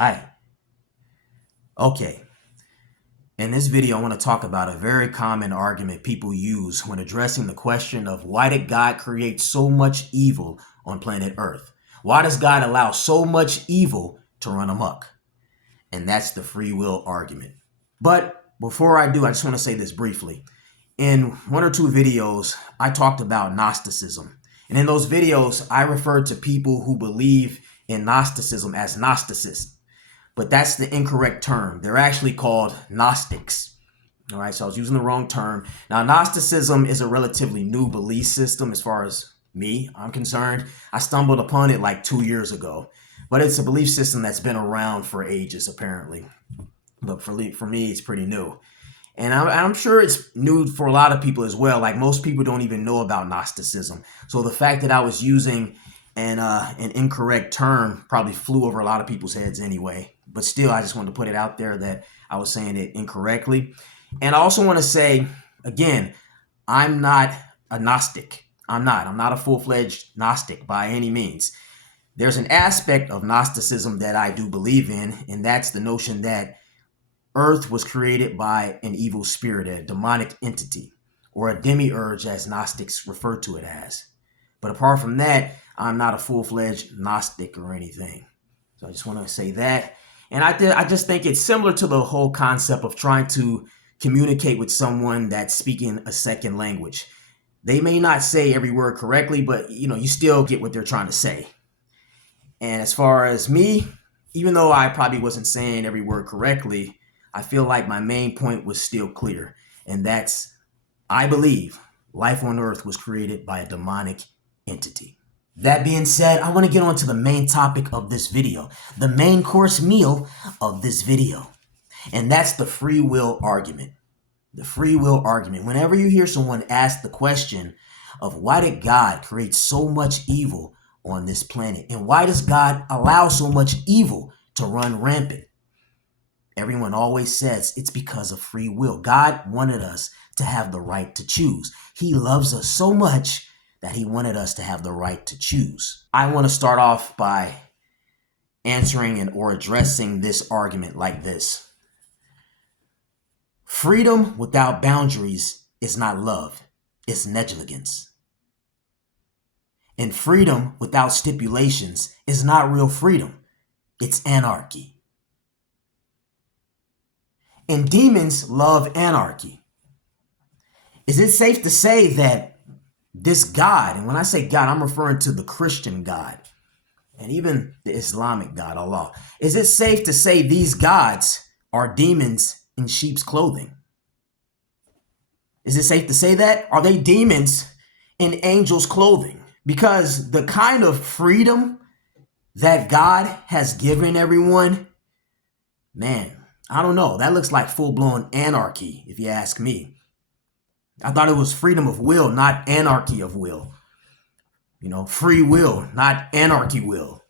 Hi. Okay. In this video, I want to talk about a very common argument people use when addressing the question of why did God create so much evil on planet Earth? Why does God allow so much evil to run amok? And that's the free will argument. But before I do, I just want to say this briefly. In one or two videos, I talked about Gnosticism. And in those videos, I referred to people who believe in Gnosticism as Gnosticists. But that's the incorrect term. They're actually called Gnostics. All right, so I was using the wrong term. Now, Gnosticism is a relatively new belief system as far as I'm concerned. I stumbled upon it like 2 years ago, but it's a belief system that's been around for ages, apparently. But for me, it's pretty new. And I'm sure it's new for a lot of people as well. Like most people don't even know about Gnosticism. So the fact that I was using an incorrect term probably flew over a lot of people's heads anyway. But still, I just wanted to put it out there that I was saying it incorrectly. And I also want to say, again, I'm not a Gnostic. I'm not a full-fledged Gnostic by any means. There's an aspect of Gnosticism that I do believe in, and that's the notion that Earth was created by an evil spirit, a demonic entity, or a demiurge, as Gnostics refer to it as. But apart from that, I'm not a full-fledged Gnostic or anything. So I just want to say that. And I just think it's similar to the whole concept of trying to communicate with someone that's speaking a second language. They may not say every word correctly, but you still get what they're trying to say. And as far as me, even though I probably wasn't saying every word correctly, I feel like my main point was still clear. And that's, I believe life on Earth was created by a demonic entity. That being said, I want to get on to the main topic of this video, the main course meal of this video. And that's the free will argument. The free will argument. Whenever you hear someone ask the question of why did God create so much evil on this planet? And why does God allow so much evil to run rampant? Everyone always says it's because of free will. God wanted us to have the right to choose. He loves us so much that he wanted us to have the right to choose. I want to start off by answering or addressing this argument like this. Freedom without boundaries is not love, it's negligence. And freedom without stipulations is not real freedom, it's anarchy. And demons love anarchy. Is it safe to say that this God, and when I say God, I'm referring to the Christian God and even the Islamic God, Allah. Is it safe to say these gods are demons in sheep's clothing? Is it safe to say that? Are they demons in angels' clothing? Because the kind of freedom that God has given everyone, man, I don't know. That looks like full-blown anarchy, if you ask me. I thought it was freedom of will, not anarchy of will. Free will, not anarchy will.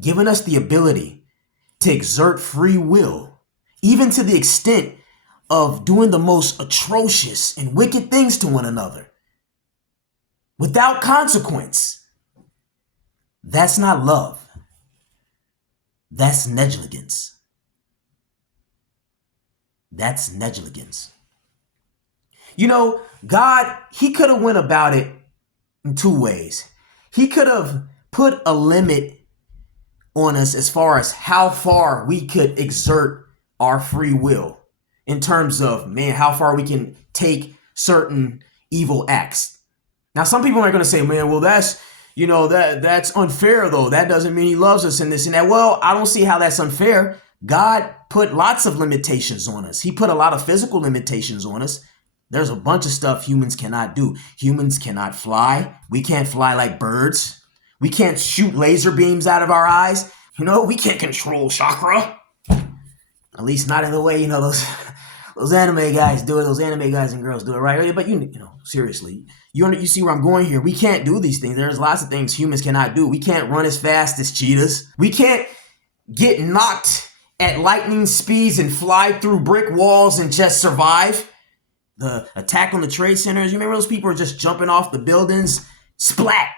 Giving us the ability to exert free will, even to the extent of doing the most atrocious and wicked things to one another, without consequence. That's not love. That's negligence. That's negligence. God, he could have went about it in two ways. He could have put a limit on us as far as how far we could exert our free will in terms of, how far we can take certain evil acts. Now, some people are going to say, well, that's unfair, though. That doesn't mean he loves us and this and that. Well, I don't see how that's unfair. God put lots of limitations on us. He put a lot of physical limitations on us. There's a bunch of stuff humans cannot do. Humans cannot fly. We can't fly like birds. We can't shoot laser beams out of our eyes. We can't control chakra. At least not in the way, those anime guys do it. Those anime guys and girls do it, right? But, seriously, you see where I'm going here. We can't do these things. There's lots of things humans cannot do. We can't run as fast as cheetahs. We can't get knocked at lightning speeds and fly through brick walls and just survive. The attack on the trade centers, you remember those people are just jumping off the buildings? Splat!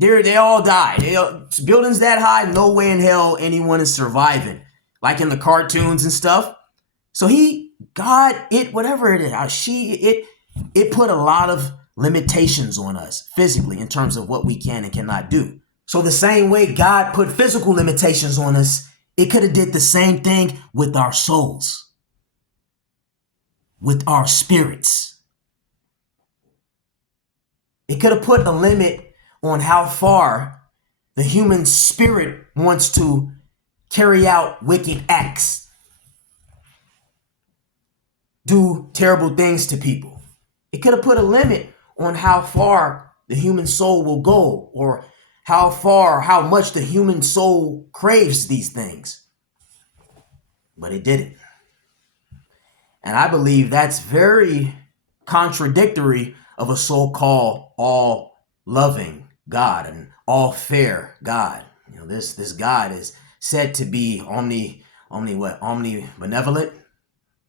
They all died. Buildings that high, no way in hell anyone is surviving. Like in the cartoons and stuff. So whatever it is, it put a lot of limitations on us physically in terms of what we can and cannot do. So the same way God put physical limitations on us, it could have did the same thing with our souls, with our spirits. It could have put a limit on how far the human spirit wants to carry out wicked acts, do terrible things to people. It could have put a limit on how far the human soul will go, or how much the human soul craves these things. But it didn't. And I believe that's very contradictory of a so-called all-loving God and all-fair God. This God is said to be omnibenevolent.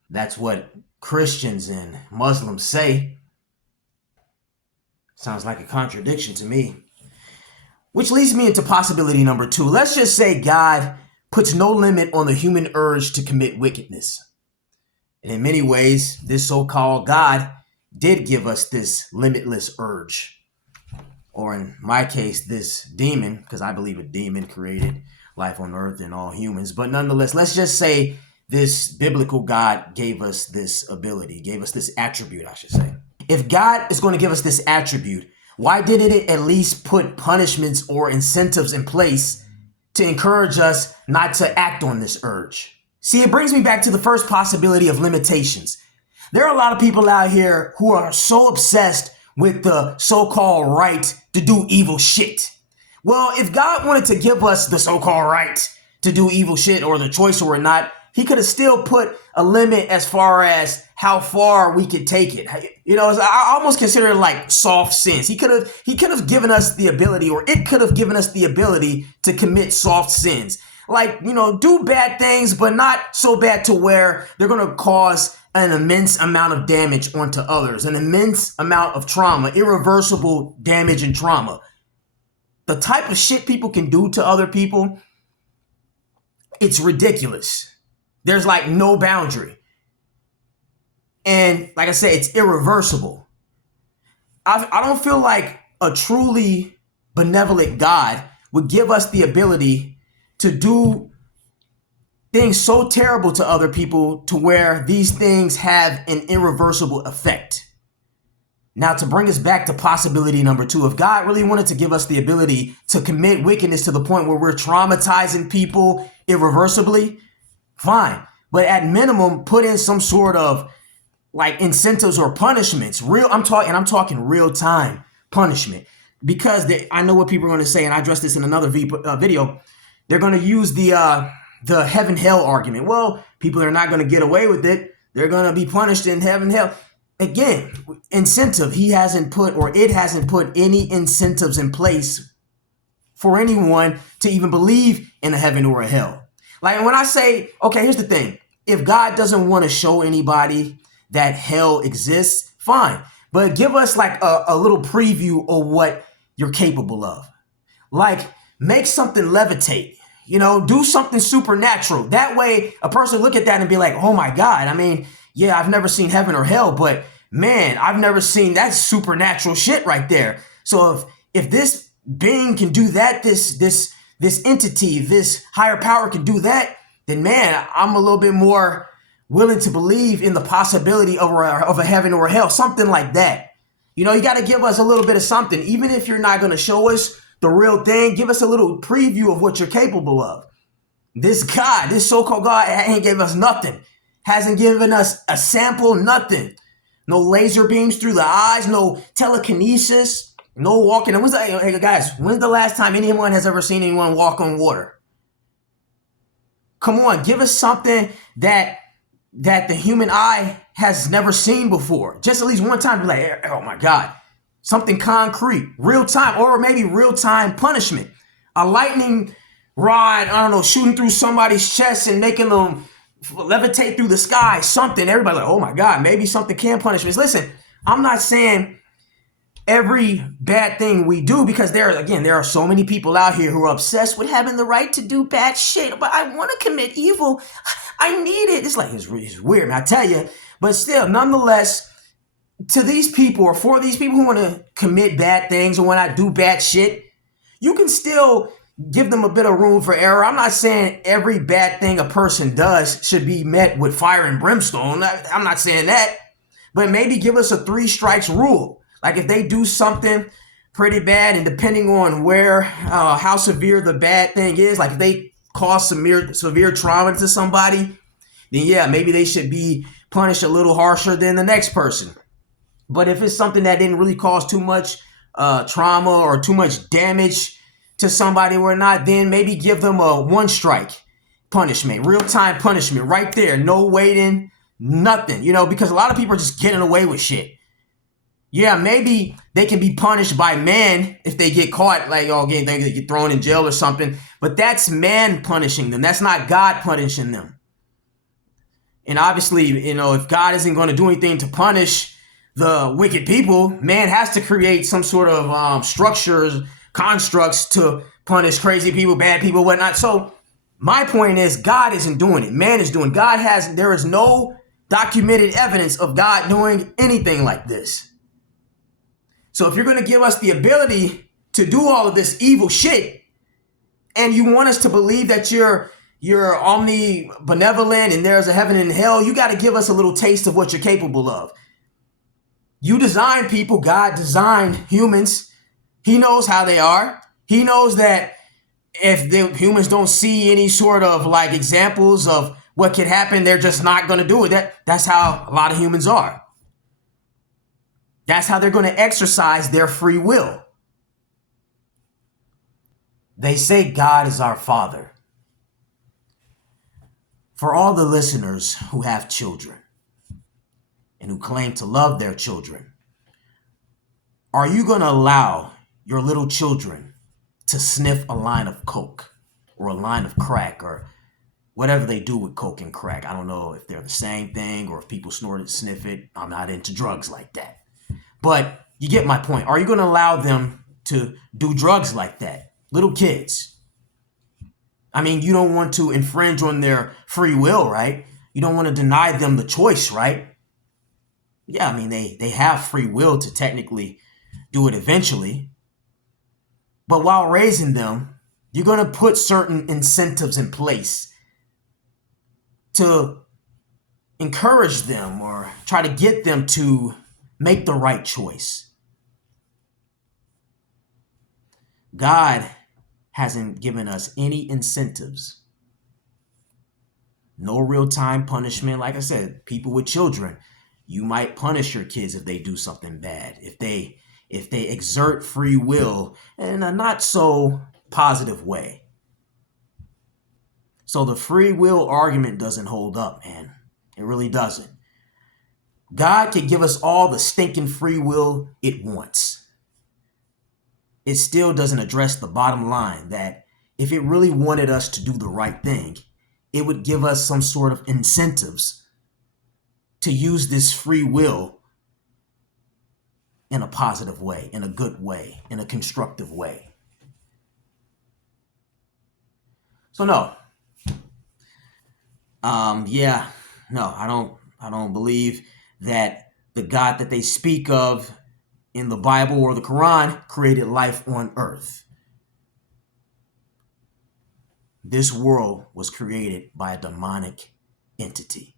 That's what Christians and Muslims say. Sounds like a contradiction to me. Which leads me into possibility number 2. Let's just say God puts no limit on the human urge to commit wickedness. And in many ways, this so-called God did give us this limitless urge. Or in my case, this demon, because I believe a demon created life on earth and all humans. But nonetheless, let's just say this biblical God gave us this ability, gave us this attribute, I should say. If God is going to give us this attribute, why didn't it at least put punishments or incentives in place to encourage us not to act on this urge? See, it brings me back to the first possibility of limitations. There are a lot of people out here who are so obsessed with the so-called right to do evil shit. Well, if God wanted to give us the so-called right to do evil shit, or the choice or not, he could have still put a limit as far as how far we could take it. I almost consider it like soft sins. He could have given us the ability, or it could have given us the ability to commit soft sins. Like, do bad things, but not so bad to where they're going to cause an immense amount of damage onto others, an immense amount of trauma, irreversible damage and trauma. The type of shit people can do to other people, it's ridiculous. There's like no boundary. And like I said, it's irreversible. I don't feel like a truly benevolent God would give us the ability to do things so terrible to other people to where these things have an irreversible effect. Now, to bring us back to possibility number 2, if God really wanted to give us the ability to commit wickedness to the point where we're traumatizing people irreversibly, fine. But at minimum, put in some sort of like incentives or punishments. I'm talking real time punishment, because I know what people are going to say, and I addressed this in another video. They're going to use the heaven hell argument. Well, people are not going to get away with it. They're going to be punished in heaven hell. Again, incentive. It hasn't put any incentives in place for anyone to even believe in a heaven or a hell. Like when I say, okay, here's the thing. If God doesn't want to show anybody that hell exists, fine. But give us like a little preview of what you're capable of. Like make something levitate, do something supernatural. That way a person look at that and be like, oh my God. I mean, yeah, I've never seen heaven or hell, but man, I've never seen that supernatural shit right there. So if this being can do that, this entity, this higher power can do that, then man, I'm a little bit more willing to believe in the possibility of a heaven or a hell, something like that. You got to give us a little bit of something. Even if you're not going to show us the real thing, give us a little preview of what you're capable of. This God, this so-called God, ain't gave us nothing. Hasn't given us a sample, nothing. No laser beams through the eyes, no telekinesis, no walking. Hey guys, when's the last time anyone has ever seen anyone walk on water? Come on, give us something that the human eye has never seen before. Just at least one time, be like, oh my God, something concrete, real time, or maybe real time punishment. A lightning rod, I don't know, shooting through somebody's chest and making them levitate through the sky, something. Everybody like, oh my God, maybe something can punish me. Listen, I'm not saying every bad thing we do, because there are so many people out here who are obsessed with having the right to do bad shit. But I want to commit evil. I need it. It's like, it's weird, man, I tell you. But still, nonetheless, to these people, or for these people who want to commit bad things or want to do bad shit, you can still give them a bit of room for error. I'm not saying every bad thing a person does should be met with fire and brimstone. I'm not saying that. But maybe give us a 3 strikes rule. Like if they do something pretty bad, and depending on where, how severe the bad thing is, like if they cause severe trauma to somebody, then yeah, maybe they should be punished a little harsher than the next person. But if it's something that didn't really cause too much trauma or too much damage to somebody or not, then maybe give them a 1 strike punishment, real time punishment right there. No waiting, nothing, because a lot of people are just getting away with shit. Yeah, maybe they can be punished by man if they get caught, like, they get thrown in jail or something. But that's man punishing them. That's not God punishing them. And obviously, if God isn't going to do anything to punish the wicked people, man has to create some sort of structures, constructs to punish crazy people, bad people, whatnot. So my point is, God isn't doing it. Man is doing it. There is no documented evidence of God doing anything like this. So if you're going to give us the ability to do all of this evil shit, and you want us to believe that you're omnibenevolent and there's a heaven and hell, you got to give us a little taste of what you're capable of. You designed people. God designed humans. He knows how they are. He knows that if the humans don't see any sort of like examples of what could happen, they're just not going to do it. That's how a lot of humans are. That's how they're going to exercise their free will. They say God is our Father. For all the listeners who have children and who claim to love their children, are you going to allow your little children to sniff a line of coke or a line of crack or whatever they do with coke and crack? I don't know if they're the same thing or if people snort it, sniff it. I'm not into drugs like that. But you get my point. Are you going to allow them to do drugs like that? Little kids. I mean, you don't want to infringe on their free will, right? You don't want to deny them the choice, right? Yeah, I mean, they have free will to technically do it eventually. But while raising them, you're going to put certain incentives in place to encourage them or try to get them to make the right choice. God hasn't given us any incentives. No real-time punishment. Like I said, people with children, you might punish your kids if they do something bad. If they exert free will in a not so positive way. So the free will argument doesn't hold up, man. It really doesn't. God can give us all the stinking free will it wants. It still doesn't address the bottom line that if it really wanted us to do the right thing, it would give us some sort of incentives to use this free will in a positive way, in a good way, in a constructive way. So no. I don't believe that the God that they speak of in the Bible or the Quran created life on earth. This world was created by a demonic entity.